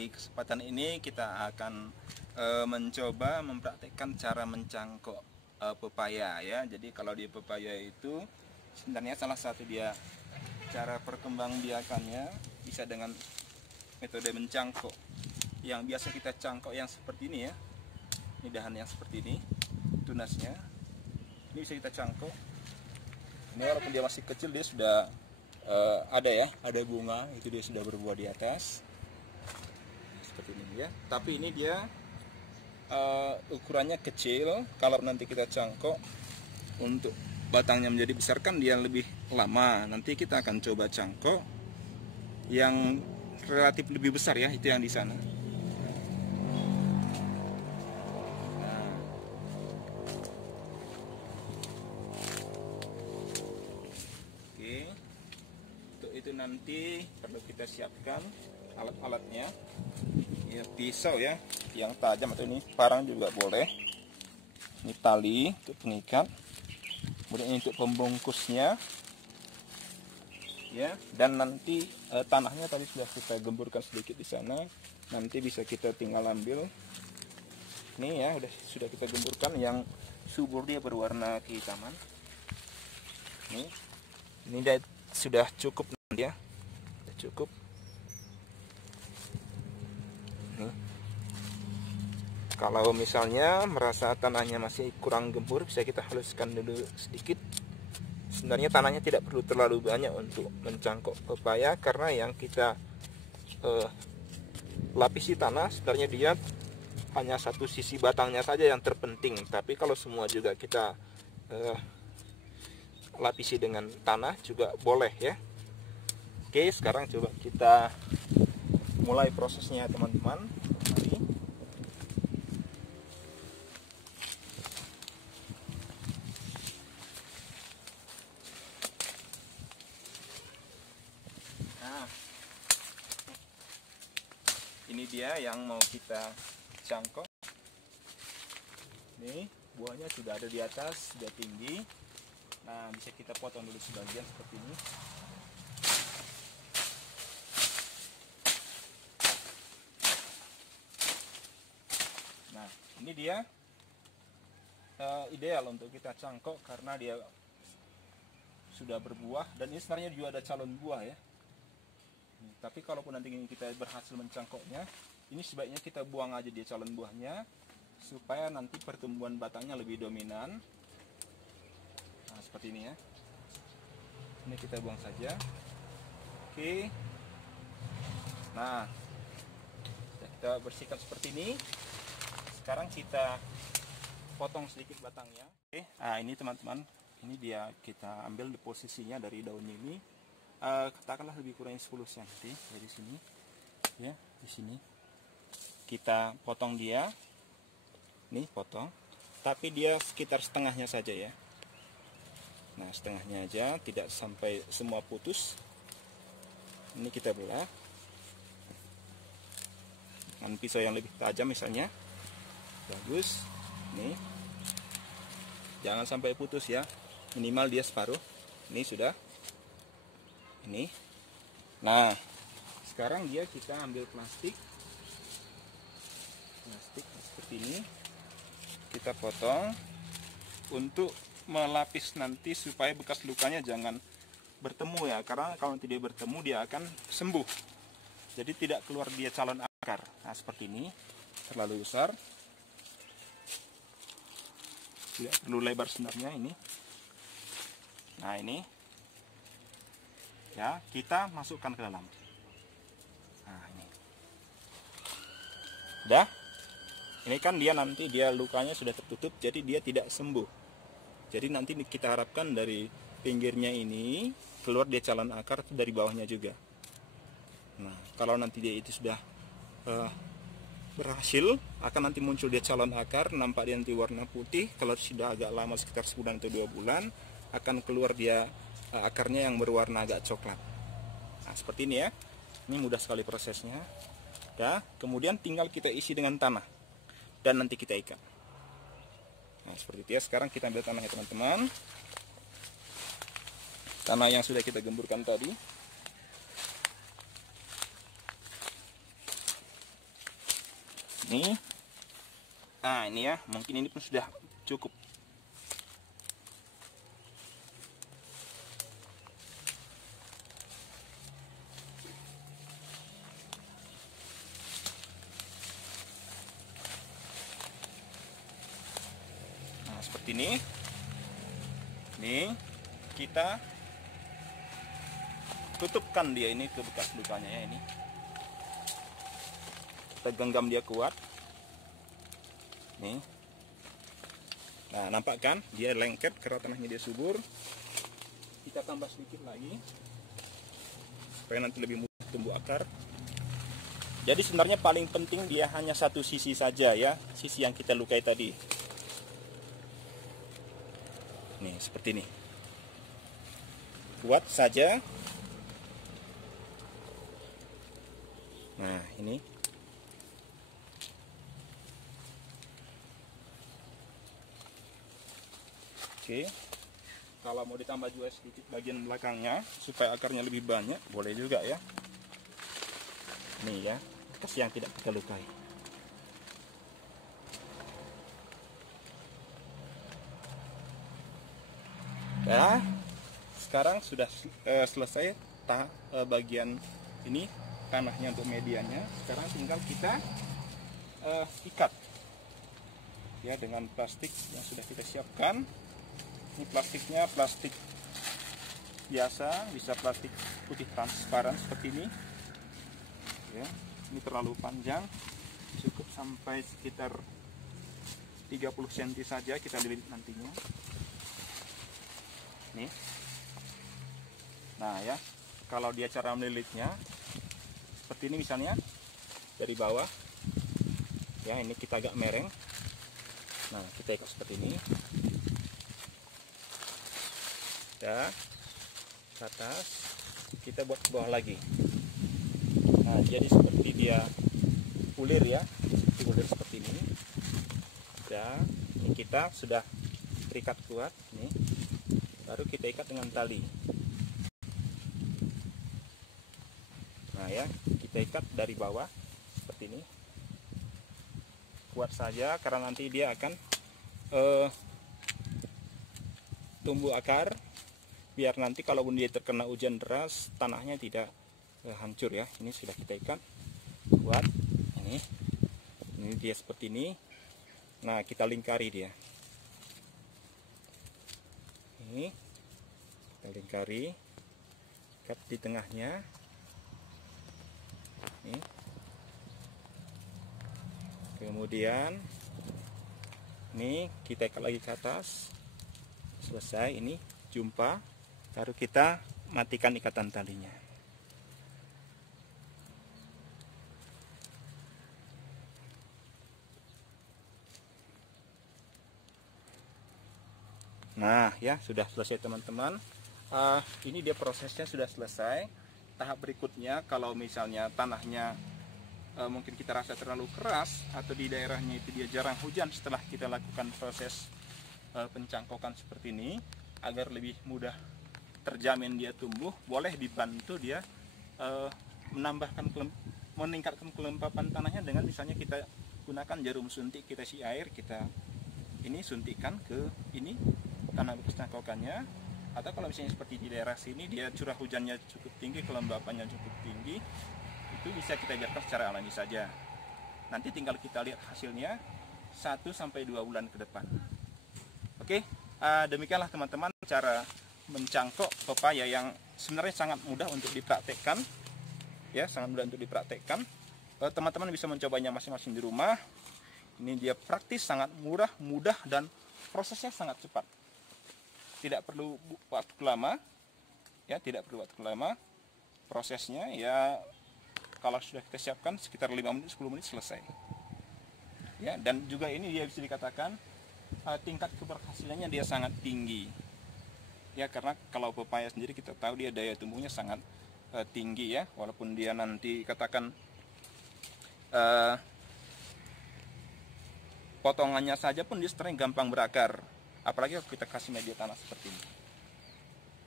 di kesempatan ini kita akan mencoba mempraktikkan cara mencangkok pepaya ya. Jadi kalau di pepaya itu sebenarnya salah satu dia cara perkembangbiakannya bisa dengan metode mencangkok. Yang biasa kita cangkok yang seperti ini ya. Ini dahan yang seperti ini, tunasnya. Ini bisa kita cangkok. Ini walaupun dia masih kecil dia sudah ada bunga, itu dia sudah berbuah di atas. Seperti ini ya. Tapi ini dia ukurannya kecil. Kalau nanti kita cangkok untuk batangnya menjadi besar kan dia lebih lama. Nanti kita akan coba cangkok yang relatif lebih besar ya, itu yang di sana. Nah. Oke. Untuk itu nanti perlu kita siapkan alat-alatnya. Ya, pisau ya, yang tajam, atau ini parang juga boleh. Ini tali untuk pengikat. Kemudian ini untuk pembungkusnya. Ya, dan nanti tanahnya tadi sudah kita gemburkan sedikit di sana. Nanti bisa kita tinggal ambil. Ini ya, sudah kita gemburkan yang subur, dia berwarna kehitaman. Ini dia sudah cukup ya. Sudah cukup. Kalau misalnya merasa tanahnya masih kurang gembur, bisa kita haluskan dulu sedikit. Sebenarnya tanahnya tidak perlu terlalu banyak untuk mencangkok pepaya, karena yang kita lapisi tanah sebenarnya dia hanya satu sisi batangnya saja yang terpenting. Tapi kalau semua juga kita lapisi dengan tanah juga boleh ya. Oke, sekarang coba kita mulai prosesnya teman-teman. Nah, ini dia yang mau kita cangkok. Nih, buahnya sudah ada di atas, sudah tinggi. Nah, bisa kita potong dulu sebagian seperti ini. Nah, ini dia ideal untuk kita cangkok karena dia sudah berbuah, dan ini sebenarnya juga ada calon buah ya. Tapi kalaupun nanti kita berhasil mencangkoknya, ini sebaiknya kita buang aja dia calon buahnya, supaya nanti pertumbuhan batangnya lebih dominan. Nah, seperti ini ya. Ini kita buang saja. Oke. Nah, kita bersihkan seperti ini. Sekarang kita potong sedikit batangnya. Oke. Nah, ini teman-teman, ini dia kita ambil di posisinya dari daun ini. Katakanlah lebih kurang 10 cm dari sini ya, di sini kita potong dia. Nih potong, tapi dia sekitar setengahnya saja ya. Nah, setengahnya aja, tidak sampai semua putus. Ini kita belah dengan pisau yang lebih tajam misalnya. Bagus. Nih, jangan sampai putus ya, minimal dia separuh. Ini sudah. Ini. Nah, sekarang dia kita ambil plastik seperti ini, kita potong untuk melapis nanti supaya bekas lukanya jangan bertemu ya, karena kalau tidak bertemu dia akan sembuh, jadi tidak keluar dia calon akar. Nah, seperti ini, terlalu besar, tidak perlu lebar sebenarnya ini. Nah, ini ya, kita masukkan ke dalam. Nah, ini udah. Ini kan dia nanti dia lukanya sudah tertutup, jadi dia tidak sembuh. Jadi nanti kita harapkan dari pinggirnya ini keluar dia calon akar, dari bawahnya juga. Nah, kalau nanti dia itu sudah berhasil, akan nanti muncul dia calon akar, nampak dia nanti warna putih. Kalau sudah agak lama, sekitar sebulan atau 2 bulan, akan keluar dia akarnya yang berwarna agak coklat. Nah, seperti ini ya. Ini mudah sekali prosesnya. Ya, kemudian tinggal kita isi dengan tanah dan nanti kita ikat. Nah, seperti itu ya. Sekarang kita ambil tanahnya teman-teman. Tanah yang sudah kita gemburkan tadi. Nih. Nah, ini ya, mungkin ini pun sudah cukup. Nah, seperti ini. Nih, kita tutupkan dia ini ke bekas lukanya ya ini. Kita genggam dia kuat. Nih. Nah, nampak kan? Dia lengket karena tanahnya dia subur. Kita tambah sedikit lagi supaya nanti lebih mudah tumbuh akar. Jadi sebenarnya paling penting dia hanya satu sisi saja ya, sisi yang kita lukai tadi. Nih, seperti ini. Buat saja. Nah, ini. Oke. Kalau mau ditambah juga sedikit bagian belakangnya supaya akarnya lebih banyak, boleh juga ya. Nih ya, bekas yang tidak kita lukai. Ya, sekarang sudah selesai bagian ini tanahnya untuk mediannya. Sekarang tinggal kita ikat ya dengan plastik yang sudah kita siapkan. Ini plastiknya plastik biasa, bisa plastik putih transparan seperti ini. Ya, ini terlalu panjang, cukup sampai sekitar 30 cm saja kita lilit nantinya. Nih. Nah ya, kalau dia cara melilitnya seperti ini misalnya dari bawah. Ya, ini kita agak mereng. Nah, kita ikat seperti ini. Ya, ke atas, kita buat ke bawah lagi. Nah, jadi seperti dia ulir ya, ulir seperti ini. Ya, ini kita sudah terikat kuat nih. Baru kita ikat dengan tali. Nah ya, kita ikat dari bawah seperti ini. Kuat saja karena nanti dia akan tumbuh akar. Biar nanti kalau dia terkena hujan deras, tanahnya tidak hancur ya. Ini sudah kita ikat kuat. Ini dia seperti ini. Nah, kita lingkari dia. Ini kita lingkari, ikat di tengahnya. Ini. Kemudian ini kita ikat lagi ke atas. Selesai ini, jumpa. Baru kita matikan ikatan talinya. Nah ya, sudah selesai teman-teman. Ini dia prosesnya sudah selesai. Tahap berikutnya, kalau misalnya tanahnya mungkin kita rasa terlalu keras, atau di daerahnya itu dia jarang hujan, setelah kita lakukan proses pencangkokan seperti ini, agar lebih mudah terjamin dia tumbuh, boleh dibantu dia meningkatkan kelembapan tanahnya dengan misalnya kita gunakan jarum suntik, kita isi air, kita ini suntikan ke ini tanah bekas cangkokannya. Atau kalau misalnya seperti di daerah sini dia curah hujannya cukup tinggi, kelembapannya cukup tinggi, itu bisa kita biarkan secara alami saja. Nanti tinggal kita lihat hasilnya 1-2 bulan ke depan. Oke, demikianlah teman-teman cara mencangkok pepaya yang sebenarnya sangat mudah untuk dipraktekkan. Ya, sangat mudah untuk dipraktekkan. Teman-teman bisa mencobanya masing-masing di rumah. Ini dia praktis, sangat murah, mudah, dan prosesnya sangat cepat. Tidak perlu waktu lama. Ya, tidak perlu waktu lama. Prosesnya ya kalau sudah kita siapkan sekitar 5 menit 10 menit selesai. Ya, dan juga ini dia bisa dikatakan tingkat keberhasilannya dia sangat tinggi. Ya, karena kalau pepaya sendiri kita tahu dia daya tumbuhnya sangat tinggi ya, walaupun dia nanti katakan potongannya saja pun dia sebenarnya gampang berakar, apalagi kalau kita kasih media tanah seperti ini.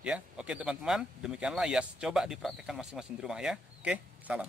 Ya, oke teman-teman, demikianlah ya, coba dipraktekkan masing-masing di rumah ya. Oke, salam.